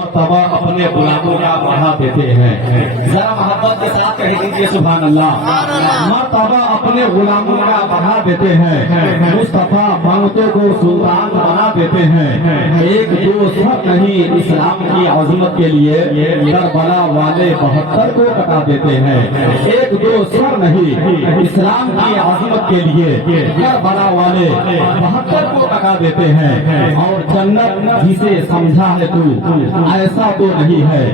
مرتبہ اپنے غلاموں کا بڑھا دیتے ہیں. ذرا محبت کے ساتھ کہہ دیجیے سبحان اللہ. مرتبہ اپنے غلاموں کا بڑھا دیتے ہیں. مصطفیٰ مانگتے کو سلطان بنا دیتے ہیں. ایک دو سب نہیں اسلام کی عظمت کے لیے کربلا والے 72 کو کٹا دیتے ہیں. ایک دو سر نہیں اسلام کی عظمت کے لیے کربلا والے 72 کو کٹا دیتے ہیں. اور جنت جسے سمجھا ہے تو ایسا تو نہیں ہے.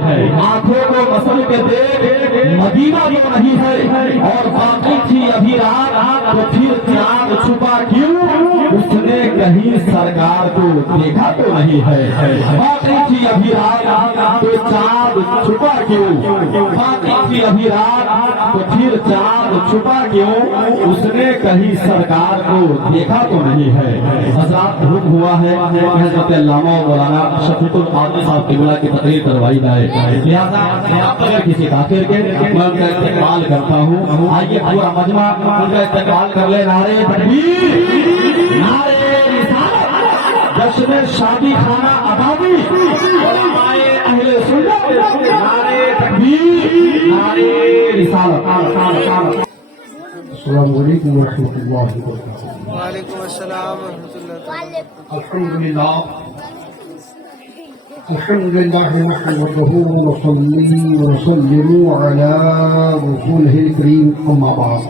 آنکھوں کو مسل کے دیکھ مدینہ تو نہیں ہے. اور باقی تھی ابھی رات تو پھر چاند چھپا کیوں؟ اس نے کہیں سرکار کو دیکھا تو نہیں ہے. باقی تھی ابھی رات تو چاند چھپا کیوں؟ باقی تھی ابھی رات تو پھر چاند چھپا کیوں؟ اس نے کہیں سرکار کو دیکھا تو نہیں ہے. حضرات حکم ہوا ہے حضرت علامہ مولانا شفیق القادری صاحب قبلہ کی تقریر کروائی جائے. لہٰذا اگر کسی کافر کے میں ان کا استقبال کرتا ہوں. آئیے پورا مجمع ان کا استقبال کر لے. نعرے تکبیر، نعرے رسالت، جشن شادی خانہ آبادی، علماء اہل سنت، نعرے تکبیر، نعرے رسالت. السلام علیکم ورحمۃ اللہ وبرکاتہ. وعلیکم السلام ورحمۃ اللہ. الحمد لله نحمده ونصلي ونسلم على رسوله الكريم أما بعد.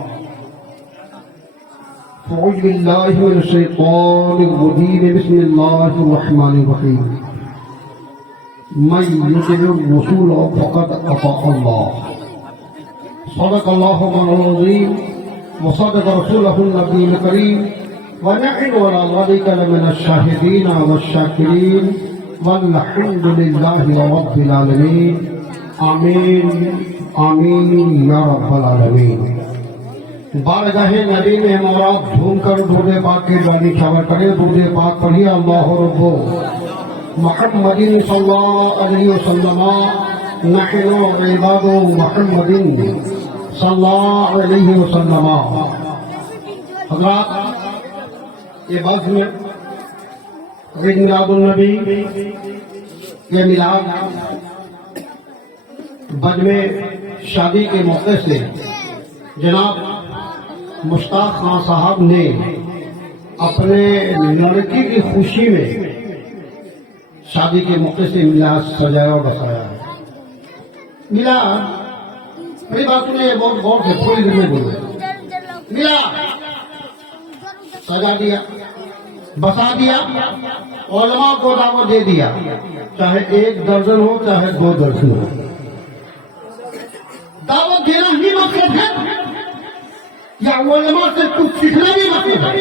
أعوذ بالله من الشيطان الرجيم. بسم الله الرحمن الرحيم. من يطع الرسول فقد أطاع الله. صدق الله العظيم وصدق رسوله النبي الكريم ونحن على ذلك لمن الشاهدين والشاكرين والحمد لله رب العالمين. آمین آمین یا رب العالمین. بارگاہ نبی میں ہمارا دھوم کر درود پاک کی بانی شاور کرے. درود پاک پڑھیے. اللہ رب محمد صلی اللہ علیہ وسلم. نحن عباد محمد صلی اللہ علیہ وسلم. حضرات یہ بات میں میلاد النبی، یہ میلاد بجمے شادی کے موقع سے جناب مشتاق خان صاحب نے اپنے لڑکی کی خوشی میں شادی کے موقع سے میلاد سجایا اور بسایا ہے. میلاد میری بات سنیں بہت غور سے تھوڑی دیر میں بولے. میلاد سجا دیا، بسا دیا، علماء کو دعوت دے دیا، چاہے 1 درجن ہو چاہے 2 درجن ہو. دعوت دینا ہی مقصد ہے یا علماء سے کچھ سیکھنا بھی مقصد ہے؟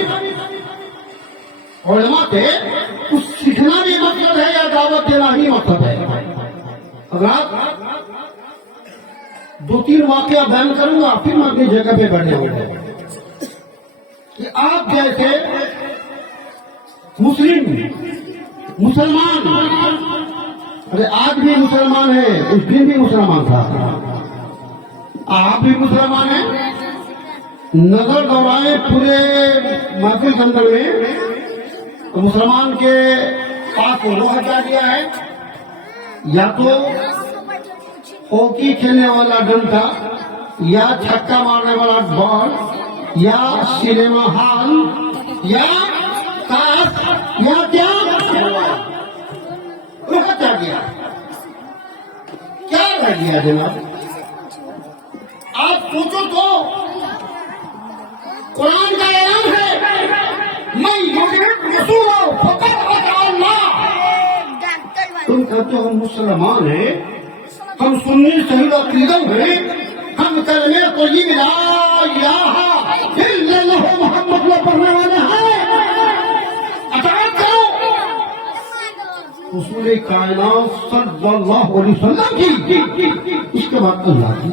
علماء سے کچھ سیکھنا بھی مقصد ہے یا دعوت دینا ہی مقصد ہے؟ حضرات 2-3 واقعہ بیان کروں گا پھر میں اپنی جگہ پہ بیٹھے ہوئے کہ آپ جیسے مسلمان، ارے آج بھی مسلمان ہے، اس دن بھی مسلمان تھا، آپ بھی مسلمان ہیں. نظر دوڑائے پورے محفل کے اندر میں مسلمان کے پاس وہ ہٹا دیا ہے یا تو ہاکی کھیلنے والا ڈنڈا یا چھکا مارنے والا بال یا سنیما ہال یا یا کیا ہٹا دیا. کیا رہ گیا جناب؟ آپ سوچو تو قرآن کا اعلان ہے میں رسول فقط اطاع اللہ. تم کہتے ہو ہم مسلمان ہیں، ہم سنی صحیح عقیدہ ہیں، ہم کلمہ طیب لا الہ الا اللہ محمد کو پڑھنے والے ہیں، اطاعت کرو. رسول کائنات صلی اللہ علیہ وسلم کی، اس کے بعد اللہ کی.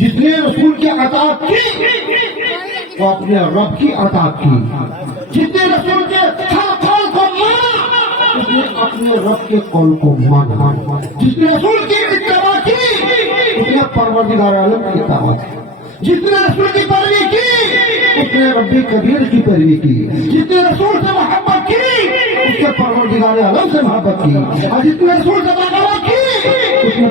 جس نے رسول کی اطاعت کی وہ اپنے رب کی اطاعت کی. جس نے رسول کے ہر قول کو مانا اس نے اپنے رب کے قول کو مانا. جس نے رسول کی اتباع کی اس نے پروردگار عالم کی اتباع کی. جس نے رسول کی پیروی کی اس نے رب کبیر کی پیروی کی. جس نے رسول سے محبت کی اس کے پروردگار عالم سے محبت کی. اور جس نے رسول سے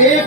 1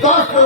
10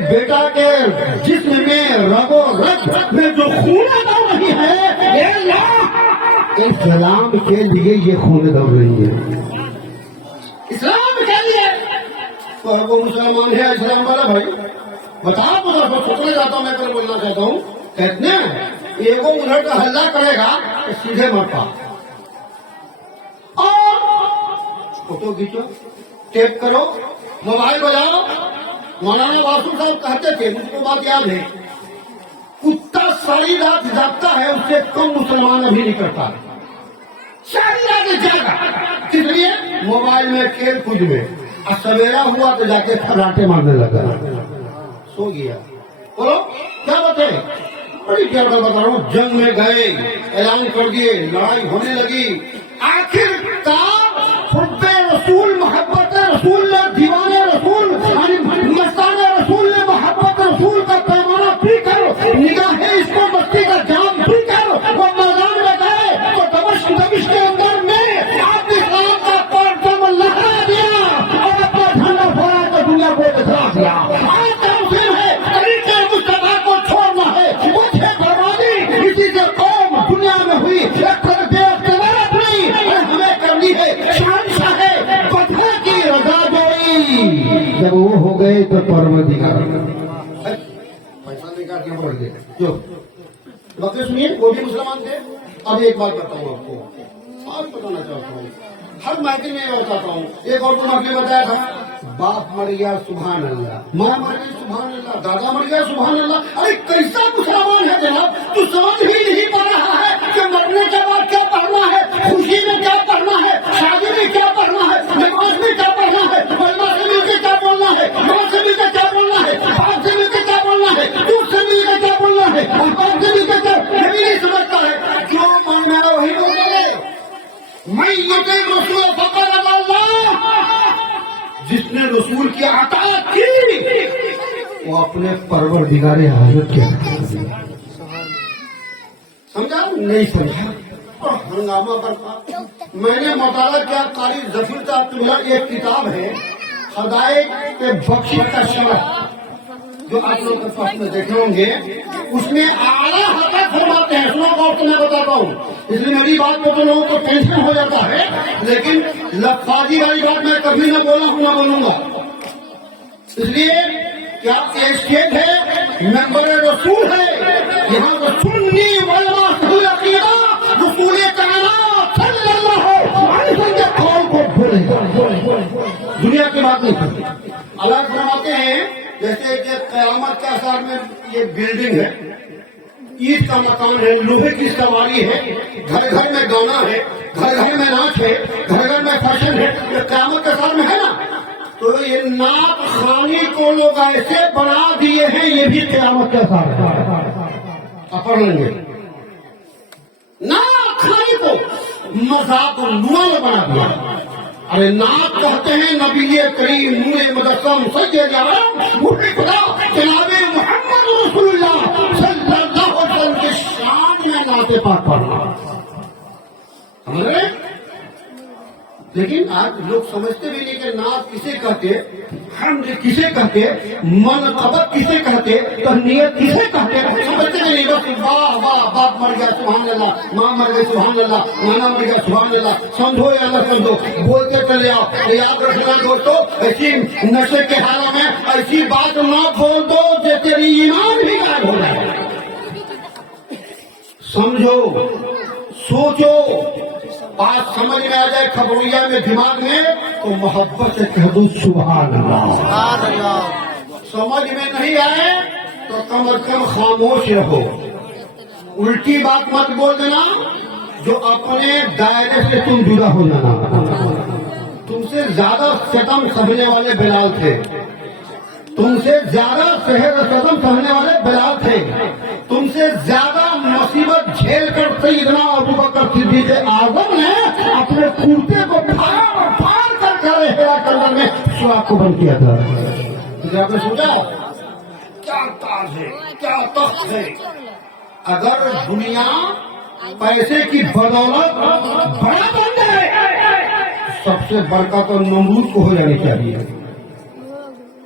بیٹا کے جسم میں رگو رگ میں جو خون دوڑ رہی ہے، اے اللہ اسلام کے لیے یہ خون دوڑ رہی ہے، اسلام کے لیے۔ تو وہ مسلمان ہے اسلام والا بھائی بتا تو سوچنے جاتا ہوں، میں پھر بولنا چاہتا ہوں، کہتے ہیں ایک منٹ کا ہلہ کرے گا تو سیدھے مرتا، اور فوٹو کھینچو، ٹیپ کرو، موبائل بجاؤ۔ مولانا واسو صاحب کہتے تھے، مجھ کو بات یاد ہے، کتا ساری رات جاگتا ہے اس سے کم مسلمان ابھی نہیں کرتا، ساری رات جاگا، کس لیے؟ موبائل میں کھیل کود میں، اور سویرا ہوا تو جا کے پھراٹے مارنے لگا، سو گیا۔ بولو کیا بات ہے؟ بڑی کیا بات بتا رہا ہوں، جنگ میں گئے، اعلان کر دیے، لڑائی ہونے لگی، آخر کار حب رسول، محبت رسول نے، دیوانے رسول، مستان رسول نے محبت رسول کا پیمانہ پی کر، نگاہ اس کو مستی کا جام پی کر وہ میدان میں گئے تو دمشق کے اندر میں آپ نے اسلام کا پرچم لہرا دیا اور اپنا جھنڈا پھہرا کر دنیا کو دکھا دیا۔ آج کا مسلم ہے، طریقے مصطفیٰ کو چھوڑنا ہے، مجھے بربادی اسی سے قوم دنیا میں ہوئی، ایک بے اختیار اپنی ہمیں کرنی ہے، شہنشاہ ہے بدھا کی رضا جوئی۔ جب وہ ہو گئے تو پروردگار پیسہ نکال کے پڑھ گئے جو باقی سنیے، وہ بھی مسلمان تھے۔ اب ایک بات بتاؤں آپ کو، آج بتانا چاہتا ہوں، ہر محفل میں یہ بتاتا ہوں، ایک اور تو محفل بتایا تھا، باپ مر گیا سبحان اللہ، ماں مر گئی سبحان اللہ، دادا مر گیا سبحان اللہ۔ ارے کیسا مسلمان ہے جناب، تو سمجھ ہی نہیں پا رہا ہے کہ مرنے کے بعد کیا پڑھنا ہے، خوشی میں کیا پڑھنا ہے، شادی میں کیا پڑھنا ہے، نماز میں کیا پڑھنا ہے، کلمہ سے مل کے کیا بولنا ہے، ماں سے مل کے کیا بولنا ہے، باپ سے مل کے کیا بولنا ہے، دودھ سے مل کے کیا بولنا ہے، باپ سے مل کے کیا، یہ بھی نہیں سمجھتا ہے۔ جو ماننا ہے وہی بولیں گے۔ میں یہ رسول فقر اللہ، جس نے رسول کی اطاعت کی وہ اپنے پروردگار حضرت کے سمجھا نہیں سمجھا، اور ہنگامہ کرتا۔ میں نے مطالعہ کیا، قاری ظفیر صاحب تمہارا ایک کتاب ہے خدائے کے بخشش کا شرح، جو آپ لوگ کے پاس میں دیکھے ہوں گے، اس میں اعلیٰ حضرت فرماتے ہیں، سنو غور سے میں بتاتا ہوں، اس لیے میری بات کو تو لوگوں کو ٹینشن ہو جاتا ہے، لیکن لفاظی والی بات میں کبھی نہ بولا ہوں، نہ بولوں گا، اس لیے کیا اسٹیٹ ہے، ممبر رسول ہے، یہاں رسولنی علماء صحیح عقیدہ رسول کائنات صلی اللہ علیہ وسلم کے قول کو بولے گا، دنیا کی بات نہیں کرتے۔ اللہ فرماتے ہیں جیسے کہ قیامت کے آثار میں یہ بلڈنگ ہے، اینٹ کا مکان ہے، لوہے کی سواری ہے، گھر گھر میں گانا ہے، گھر گھر میں ناچ ہے، گھر گھر میں فیشن ہے، یہ قیامت کے آثار میں ہے نا۔ تو یہ نعت خوانی کو لوگ ایسے بنا دیے ہیں، یہ بھی قیامت کے آثار ہے، آپ پڑھ لیں گے۔ نعت خوانی کو مذاق النور بنا دیا۔ ارے نعت کہتے ہیں نبی کریم نور مجسم سید عالم محب خدا جناب محمد رسول اللہ صلی اللہ علیہ وسلم کے شان میں نعت پاک پڑھنا، لیکن آج لوگ سمجھتے بھی نہیں کہ نعت کسے کہتے، حمد کسے کہتے، منقبت کسے کہتے، تہنیت کسے کہتے، سمجھتے بھی نہیں۔ بس واہ واہ، باپ مر گیا سبحان اللہ، ماں مر گئی سبحان اللہ، نانا مر گیا سبحان اللہ، سمجھو یا نہ سمجھو بولتے چلے آؤ۔ یاد رکھنا دوستو، ایسی نشے کے حالوں میں ایسی بات نہ بول دو جو تیری ایمان بھی غائب ہو جائے۔ سمجھو، سوچو، بات سمجھ میں آ جائے خبرویہ میں دماغ میں تو محبت سے کہہ دو سبحان اللہ۔ سبحان اللہ۔ سمجھ میں نہیں آئے تو کم از کم خاموش رہو، الٹی بات مت بول دینا، جو اپنے دائرے سے تم جدا ہو جانا۔ تم سے زیادہ ستم سہنے والے بلال تھے، تم سے زیادہ ستم سہنے والے بلال تھے، تم سے زیادہ مصیبت جھیل کر سیدنا ابوبکر صدیق اعظم نے اپنے کرتے کو پھاڑ کر ہیرا کندر میں سوراخ کو بند کیا تھا۔ آپ نے سوچا کیا تاج ہے، کیا تخت ہے؟ اگر دنیا پیسے کی بدولت بڑا بن جائے، سب سے بڑکا تو نمرود کو ہو جانی چاہیے۔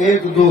1 2,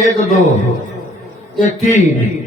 1 2, 1 3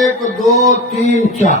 1 2 3 4,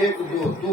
1 2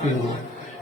3।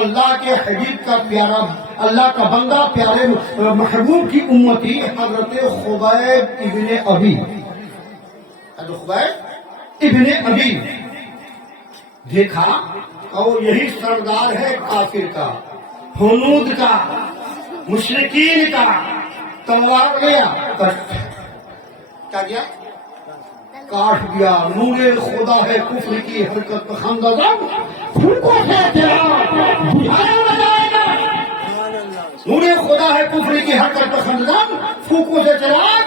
اللہ کے حبیب کا پیارا، اللہ کا بندہ، پیارے محبوب کی امتی حضرت خبیب ابن ابی، حضرت خبیب ابن ابی دیکھا اور یہی سردار ہے کافر کا، ہنود کا، مشرکین کا، تلوار لیا کیا کیا؟ کاٹ دیا۔ نور خدا ہے کفر کی حرکت پسند پھوکوں سے چراغ بجھایا نہ جائے گا۔ نور خدا ہے کفر کی حرکت پسند پھوکوں سے چراغ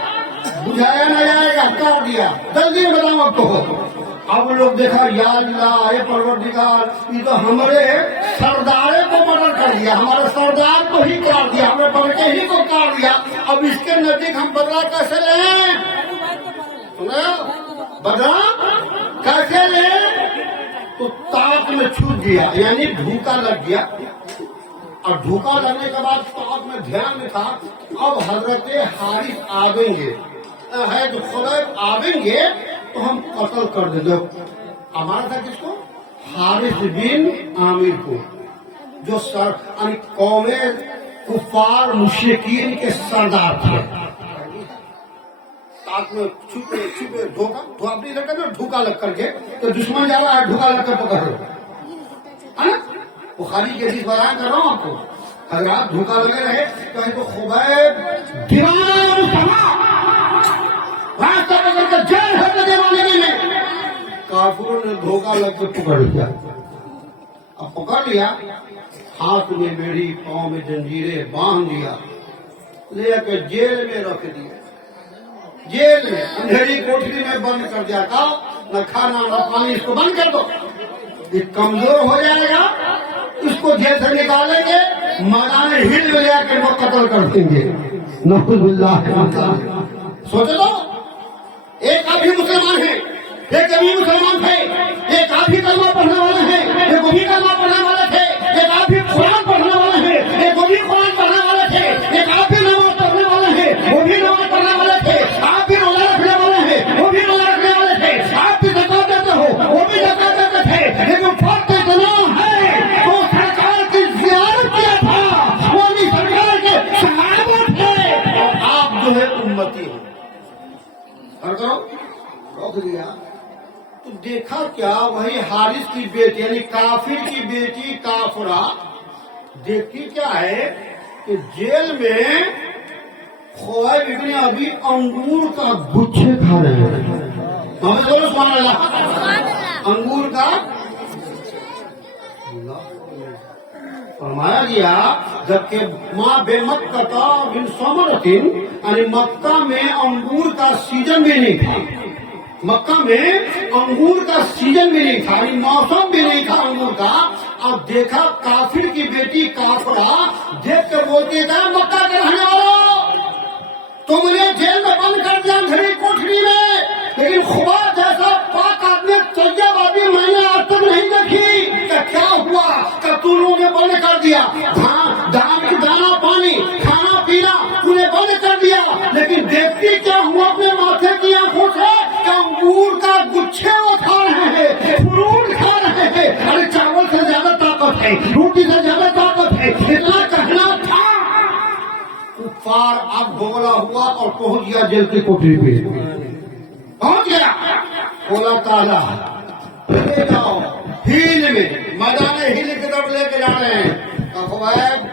بجھایا نہ جائے گا، کاٹ دیا۔ جلدی بتاؤں آپ کو۔ اب لوگ دیکھا یا اللہ اے پروردگار، یہ تو ہمارے سردارے کو مردر کر دیا، ہمارے سردار کو ہی کاٹ دیا، ہمیں بڑھ کے ہی کو کاٹ دیا، اب اس کے نزدیک ہم بدلہ کیسے لیں؟ بدلہ کیسے لیں؟ تو طاق میں چھوٹ گیا، یعنی دھوکا لگ گیا، اور دھوکا لگنے کے بعد طاق میں دھیان میں تھا اب حضرت حارث آئیں گے، ہے جو خبیب آئیں گے تو ہم قتل کر دیں گے۔ ہمارا تھا کس کو؟ حارث بن عامر کو، جو قوم کفار مشرکین کے سردار تھے۔ تاک میں چھپے چھپے دھوکا اپنی لگتا ہے، دھوکا لگ کر کے تو دشمن جا رہا ہے، دھوکا لگ کر پکڑ رہے، بخاری کی حدیث بیان کر رہا ہوں آپ کو۔ حضرات دھوکا لگے رہے تو خبیب جیل ہے دیوانے میں، کافروں نے دھوکا لگ کے پکڑ لیا۔ اب پکڑ لیا، ہاتھ میں بیڑی، پاؤں میں جنجیریں باندھ دیا، لے کے جیل میں رکھ دیا، جیل میں اندھیری کوٹری میں بند کر دیا۔ کہا نہ کھانا نہ پانی، اس کو بند کر دو، یہ کمزور ہو جائے گا، اس کو جیل سے نکالیں گے، میدان ہند میں لے کے وہ قتل کر دیں گے۔ نعوذ باللہ۔ سوچ لو، ایک آپ بھی مسلمان ہیں، ایک ابھی مسلمان تھے، ایک آپ بھی کلمہ پڑھنے والے ہیں، ایک وہ بھی کلمہ پڑھنے والے تھے، ایک آپ بھی قرآن پڑھنے والے ہیں، ایک وہ بھی قرآن پڑھنے والے تھے، ایک آپ بھی نماز پڑھنے والے ہیں، وہ بھی نماز پڑھنے والے تھے، آپ بھی روزہ رکھنے والے ہیں، وہ بھی روزہ رکھنے والے تھے، آپ بھی زکات دیتے ہو، وہ بھی زکات دیتے تھے، لیکن فرق اتنا ہے تو سرکار کی زیارت کیا تھا، وہ بھی سرکار کے صحابہ تھے، آپ جو ہے امتی ہو۔ روک دیا تو دیکھا کیا؟ وہی حارث کی بیٹی یعنی کافر کی بیٹی کافرہ دیکھتی کیا ہے کہ جیل میں خبیب ابن ابی انگور کا گچھے کھا رہے ہیں۔ سبحان اللہ۔ انگور کا فرمایا گیا جبکہ ماں بے مکہ بن سمرتن، یعنی مکہ میں انگور کا سیزن بھی نہیں تھا، مکہ میں انگور کا سیزن بھی نہیں تھا، یعنی موسم بھی نہیں تھا انگور کا۔ اب دیکھا کافر کی بیٹی کافرہ دیکھ کر بولتی ہے مکہ کے رہنے والوں، تم نے جیل میں بند کر دیا اندھیری کوٹری میں، لیکن خدا جیسا پاک آدمی طیب آدمی میں نے آج تک نہیں دیکھی۔ کہ کیا ہوا کہ تم نے بند کر دیا، دانا پانی کھانا پینا تم نے بند کر دیا، لیکن دیکھتی کیا ہوا اپنے ماتھے کی آنکھوں سے کہ انگور کا گچھے وہ کھا رہے ہیں، فروٹ کھا رہے ہیں۔ ارے چاول سے زیادہ طاقت ہے، روٹی سے زیادہ طاقت ہے، اتنا کہنا تھا۔ کفار اب بولا ہوا اور پہنچ گیا جیل کی کوٹری پہ، پہنچ گیا۔ بولا تعالیٰ لے جاؤ ہیل میں، میدان ہیل کی طرف لے کے جا رہے ہیں۔ خبیب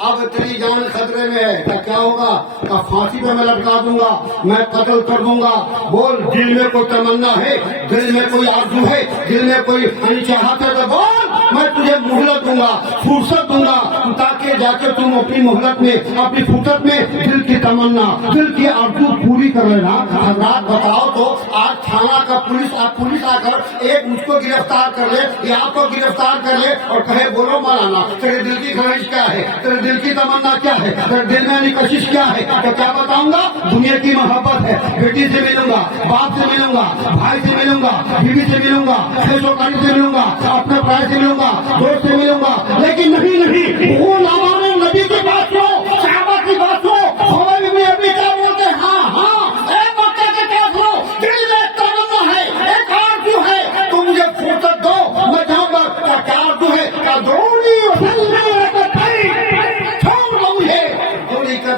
اب تیری جان خطرے میں ہے، کیا ہوگا؟ کہ پھانسی پہ میں لٹکا دوں گا، میں قتل کر دوں گا۔ بول دل میں کوئی تمنا ہے، دل میں کوئی آرزو ہے، دل میں کوئی چاہت ہے تو بول، میں تجھے مہلت دوں گا، فرصت دوں گا، تاکہ جا کے تم اپنی مہلت میں، اپنی فرصت میں دل کی تمنا، دل کی آرزو پوری کر لینا۔ حضرات بتاؤ تو آج تھانہ کا پولیس آ کر ایک مجھ کو گرفتار کر لے یا آپ کو گرفتار کر لے اور کہے بولو مولانا تیرے دل کی خواہش کیا ہے، تیرے دل کی تمنا کیا ہے، تیرے دل میں کشش کیا ہے، تو کیا بتاؤں گا؟ دنیا کی محبت ہے، بیٹی سے ملوں گا، باپ سے ملوں گا، بھائی سے ملوں گا، بیوی سے ملوں گا، خیزوکاری سے ملوں گا، اپنے پرائے سے ملوں گا، دوست سے ملوں گا، لیکن نہیں وہ نامان نبی کی بات سو، صحابہ کی بات سو۔ خبیب ابن ابی کیا بولتے ہیں؟ ہاں اے مکہ کے کافرو، دل میں تمنا ہے، ایک آرزو ہے، تو مجھے فرصت دو، میں جاؤں گا۔ کیا آرزو ہے؟ کیا دونی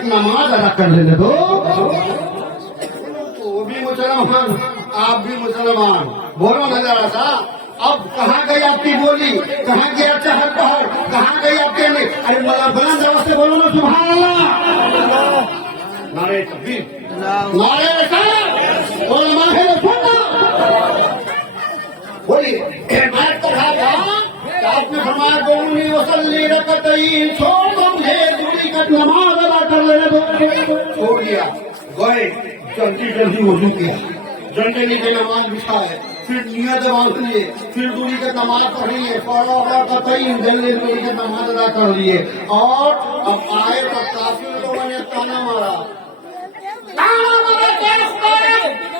نماز ادا کر لینے دو. وہ بھی مسلمان آپ بھی مسلمان, بولو نا ذرا سا. اب کہاں گئی آپ کی بولی, کہاں گیا چہل پہل, کہاں گئی آپ کے لیے. ارے ملا بلند آواز سے بولو نا سبحان اللہ. نعرہ تکبیر, نعرہ رسالت, علماء رسول. بولیے میں کہا تھا کہ آپ نے فرمایا قومی وصلی رکعتین, چھوڑ دو مجھے دوری کا نماز ادا کر لینے دو. چھوڑ دیا, گئے جلدی جلدی وضو کیا, جلدی نیچے نماز بچھائے, پھر نیت باندھ لیے, پھر دوری کا نماز پڑھ لیے, رکعتین جلدی دوری کا نماز ادا کر لیے. اور اب آئے تو کافی لوگوں نے تانا مارا,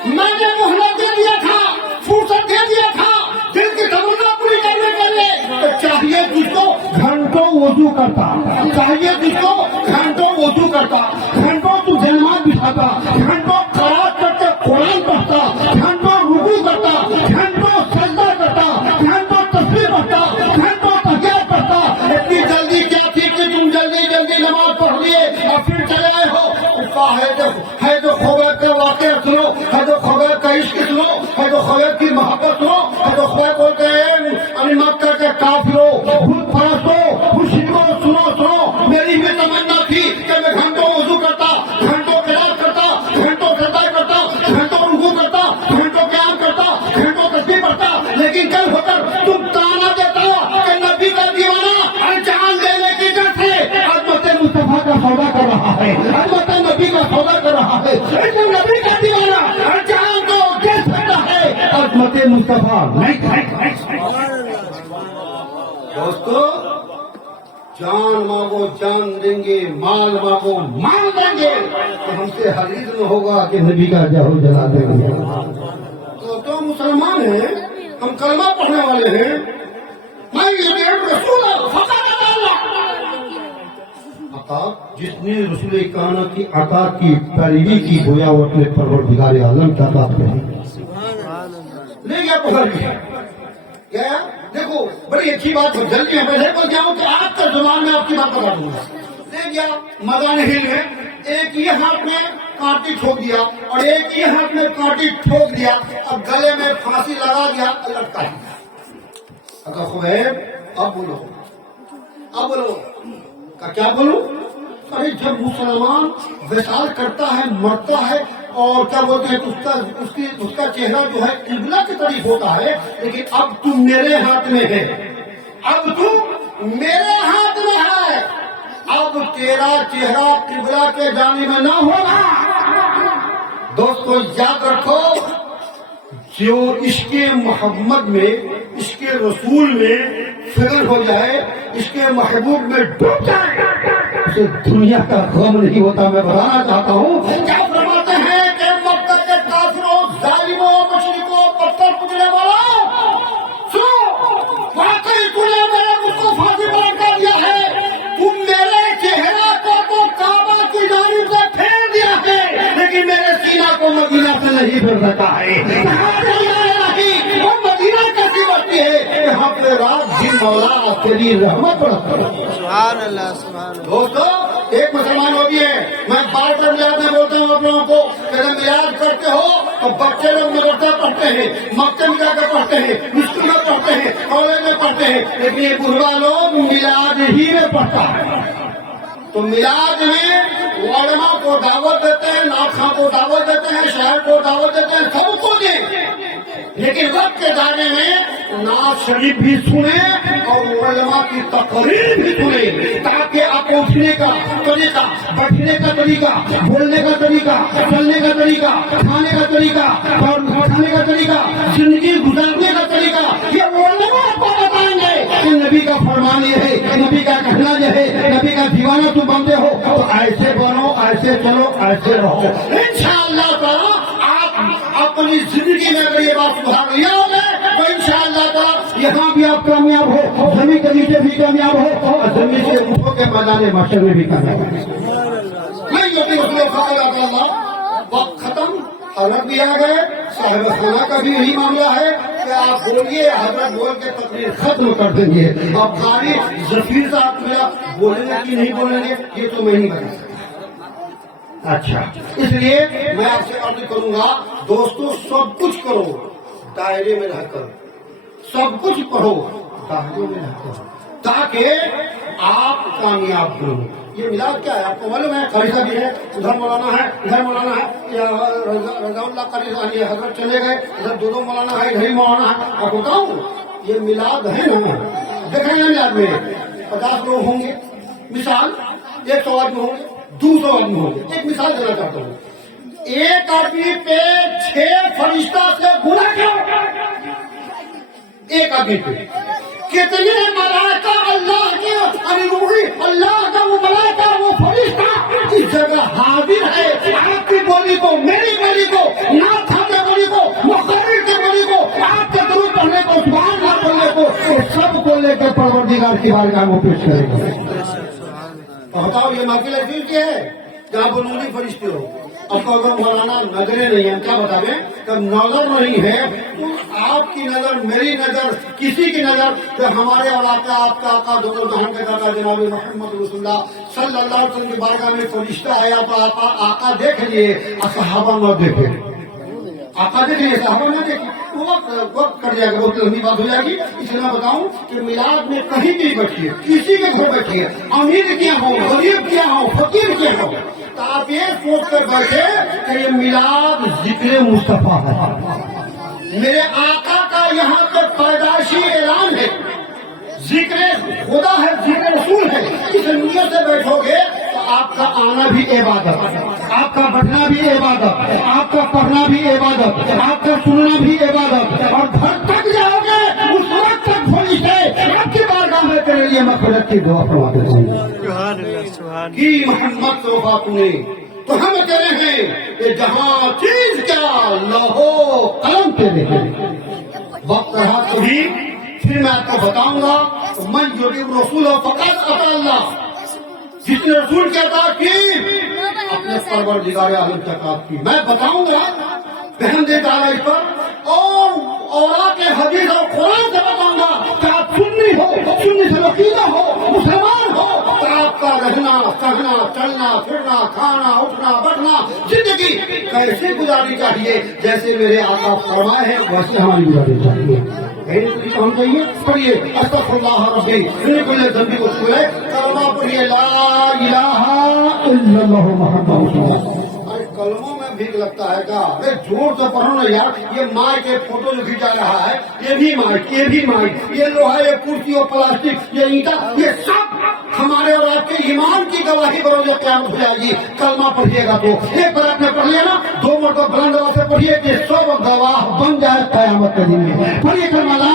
میں نے مہلت دے دیا تھا, فرصت دے دیا تھا دل کی تمنا پوری کرنے کے لیے. تو چاہیے جس کو گھنٹوں وضو کرتا, چاہیے جس کو گھنٹوں وضو کرتا, گھنٹوں تو جنمات بچھاتا, گھنٹوں قرات کرتے قرآن پڑھتا, گھنٹوں رکوع کرتا, گھنٹوں سجدہ کرتا, گھنٹوں تسبیح پڑھتا, گھنٹوں تہجد پڑھتا. اتنی جلدی کیا تھی کہ تم جلدی جلدی نماز پڑھ لیے اور پھر چلے آئے ہو. ہے جو خوبیت کا واقعہ سنو, ہے جو خوبیت کا عشق سنو, ہے جو خوبیت کی محبت سنو, ہے جو خوبیت بولتے ہیں مکہ کے کافروں, بت پرستوں, مشرکوں, سنو سنو. میری بھی تمنا تھی کہ میں گھنٹوں وضو کرتا, گھنٹوں قرات کرتا, گھنٹوں سجدہ کرتا, گھنٹوں رکوع کرتا, گھنٹوں قیام کرتا, گھنٹوں تسبیح پڑھتا. لیکن کل ہو کر تم تانا دیتا کہ نبی کا دیوانہ ہر جان دینے کی ڈر سے عظمت مصطفیٰ کا سودا کر رہا ہے, عظمت نبی کا سودا کر رہا ہے. لیکن نبی کا دیوانہ ہر جان کو دے سکتا ہے, عظمت مصطفیٰ نہیں. دوستو, جان مانگو جان دیں گے, مال مانگو مال دیں گے, تو ہم سے حریص نہ ہوگا کہ نبی کا جہو جلا دیں گے. تو مسلمان ہیں, ہم کلمہ پڑھنے والے ہیں. میں یہ رسول عطا, جس نے رسول کائنات کی عطا کی پیروی کی, گویا وہ اپنے پروردگار عالم کا بات کہیں. لے گیا پکڑ کے گیا. دیکھو بڑی اچھی بات ہے, جلدی میں پہلے کو جاؤں کہ آپ کا زبان میں آپ کی بات بتا دوں گا. لے گیا مدان ہل میں, ایک یہ ہاتھ میں کانٹی ٹھوک دیا اور ایک یہ ہاتھ میں کانٹی ٹھوک دیا. اب گلے میں پھانسی لگا دیا, لٹکا دیا. اگر خوب اب بولو, اب بولو کیا بولوں. ارے جب مسلمان وصال کرتا ہے, مرتا ہے, اور کیا بولتے ہیں اس کا چہرہ جو ہے قبلہ کی طرف ہوتا ہے. لیکن اب تم میرے ہاتھ میں ہے, اب تم میرے ہاتھ میں ہے, اب تیرا چہرہ قبلہ کے جانب میں نہ ہوگا. دوستو یاد رکھو, جو عشق محمد میں, عشق رسول میں فکر ہو جائے, عشق محبوب میں ڈوب جائے, اسے دنیا کا غم نہیں ہوتا. میں بتانا چاہتا ہوں, کیا فرماتے ہیں کہ مکہ کے کافروں, ظالموں, مشرکوں, پتھر پوجنے والوں, سنو, واقعی تم نے میرے مصطفیٰ کی بات کر دیا ہے. تم میرے چہرہ کو تو کعبہ کی جانب سے پھیر دیا ہے, لیکن میرے سینہ کو مدینہ سے نہیں پھیر سکا ہے. وہ مدینہ کیسی بچتی ہے کہ ہم نے رات دن مولا تیری رحمت برستا ہے. سبحان اللہ, سبحان اللہ. دوستو, ایک مسلمان ہوتی ہے, میں بار بار میلاد میں بولتا ہوں آپ لوگوں کو کہ جب میلاد کرتے ہو تو بچے لوگ مدرسہ پڑھتے ہیں, مکتب میں جا کر پڑھتے ہیں, اسکول میں پڑھتے ہیں, کالج میں پڑھتے ہیں, لیکن یہ بڑھوا لوگ میلاد ہی میں پڑھتا ہے. تو میلاد میں علماء کو دعوت دیتے ہیں, ناخواں کو دعوت دیتے ہیں, شاعر کو دعوت دیتے ہیں, سب کو دیں, لیکن وقت کے دائرے میں نعت شریف بھی سنیں اور علماء کی تقریر بھی سنیں, تاکہ آپ کو اٹھنے کا طریقہ, بیٹھنے کا طریقہ, بولنے کا طریقہ, چلنے کا طریقہ, کھانے کا طریقہ, اور کھانے کا طریقہ, زندگی گزارنے کا طریقہ, یہ علماء آپ کو بتائیں گے کہ نبی کا فرمان یہ ہے, نبی کا کہنا یہ ہے, نبی کا دیوانہ تم بنتے ہو تو ایسے بنو, ایسے چلو, ایسے رہو. انشاءاللہ تعالی آپ اپنی زندگی میں اگر یہ بات سدھار لیا ہوگا تو انشاءاللہ تعالی یہاں بھی آپ کامیاب ہو, زمین کے نیچے بھی کامیاب ہو, اور زمین کے اوپر کے میدان محشر میں بھی کامیاب ہو. نہیں ہوتی اللہ, وقت ختم, حضرت بھی آ گئے, صاحب خانہ کا بھی یہی معاملہ ہے کہ آپ بولیے, حضرت بول کے تقریر ختم کر دیں گے. اب خالی ظفیر صاحب میرا بولیں گے کہ نہیں بولیں گے یہ تو میں نہیں بتا سکتا. اچھا، اس لیے میں آپ سے عرض کروں گا دوستو، سب کچھ کرو دائرے میں رہ کر، سب کچھ پڑھو دائرے میں رہ کر، تاکہ آپ کامیاب ہوں۔ یہ میلاد کیا ہے آپ کو معلوم ہے؟ خلیفہ بھی ہے، ادھر مولانا ہے، ادھر مولانا ہے، یا رضا اللہ قاری حضرت چلے گئے، ادھر دو مولانا ہے، ادھر ہی مولانا ہے۔ آپ بتاؤں یہ میلاد ہے نا، دیکھ رہے ہیں میلاد میں 50 لوگ ہوں گے، مثال 100 آدمی ہوں گے، 200 آدمی ہوں گے۔ ایک مثال دینا چاہتا ہوں، ایک آدمی پہ 6 فرشتہ سے گناہ کیا، ایک آدمی پہ کتنے ملائکہ اللہ کے اللہ کا وہ ملائکہ وہ فرشتہ اس جگہ حاضر ہے، آپ کی بولی کو، میری بولی کو، نعت کے بولی کو، مقرر کے بولی کو، آپ کے درود پڑھنے کو، سبحان اللہ پڑھنے کو، یہ سب کو لے کے پروردگار کی بارگاہ میں پیش کرے گا۔ اور بتاؤ یہ محفل ایسی کی ہے جہاں بلندی فرشتے ہو۔ اب تو اگر مولانا نظریں نہیں ہیں، کیا بتا دیں کہ نظر نہیں ہے تو آپ کی نظر، میری نظر، کسی کی نظر، کہ ہمارے علاقہ آپ کا آقا دونوں کے دادا جناب محمد رسول اللہ صلی اللہ علیہ وسلم کی بارگاہ میں فرشتہ آیا تو آقا دیکھ لیے، صحابہ نہ دیکھے، آقا دیکھ لیے صحابہ نہ دیکھے، وقت کٹ جائے گا، بہت لمبی بات ہو جائے گی۔ اس لیے میں بتاؤں کہ میلاد میں کہیں بھی بیٹھیے، کسی کے گھر بیٹھیے، امیر کیا ہو، غریب کیا ہو، فقیر کیا ہو، تو آپ یہ سوچ کر بیٹھے کہ یہ میلاد ذکر مصطفیٰ ہے، میرے آقا کا یہاں پہ پیدائشی اعلان ہے، ذکر خدا ہے، ذکر رسول ہے۔ اس نیت سے بیٹھو گے تو آپ کا آنا بھی عبادت، آپ کا بیٹھنا بھی عبادت، آپ کا پڑھنا بھی عبادت، آپ کا سننا بھی عبادت، اور گھر تک جاؤ گے اس وقت تک فرشتے رب کی بارگاہ میں تیرے لیے مغفرت کی دعا فرماتے ہیں کہ محمد صوفا نے تو ہم کہہ رہے ہیں کہ جہاں چیز کیا لوہو قلم تیرے ہیں۔ وقت رہا کبھی پھر میں آپ کو بتاؤں گا، من یطیع الرسول فقط اطاع اللہ، جس نے رسول کی اطاعت کی اپنے پروردگار عالم کی اطاعت کی۔ میں بتاؤں گا بہن دے تعالیٰ اس پر، اور اورات حدیث اور قرآن سے بتاؤں گا کہ آپ سنی ہو، سنی سے عقیدہ ہو، مسلمان ہو، تو آپ کا رہنا سہنا، چلنا پھرنا، کھانا اٹھنا بیٹھنا، زندگی کیسے گزارنی چاہیے جیسے میرے آقا فرمائے ہیں ویسے ہماری گزارنی چاہیے۔ ہم چاہیے پڑھیے استغفر اللہ ربی من کل ذنب و خطیئہ، کلمہ پڑھیے لا الہ الا اللہ محمد رسول اللہ۔ کلموں میں بھیگ لگتا ہے کیا؟ جوڑ تو پڑھو نا یار، یہ مائک کے فوٹو جو کھینچا رہا ہے، یہ بھی مائک، یہ بھی مائک، یہ لوہا، یہ کرسی اور پلاسٹک، یہ اینٹا، یہ سب ہمارے اور آپ کے ایمان کی گواہی بروز قیامت ہو جائے گی۔ کلمہ پڑھیے گا تو ایک بار آپ نے پڑھ لیا نا، 2 مرتبہ بلند آواز سے پڑھیے کہ سب گواہ بن جائے قیامت کے دن میں۔ پڑھیے کلمہ لا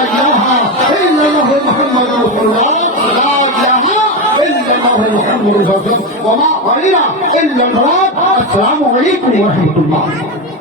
الہ الا اللہ محمد رسول اللہ، لا الہ الا اللہ محمد رسول اللہ، وما علینا الا البلاغ۔ السلام علیکم ورحمۃ اللہ۔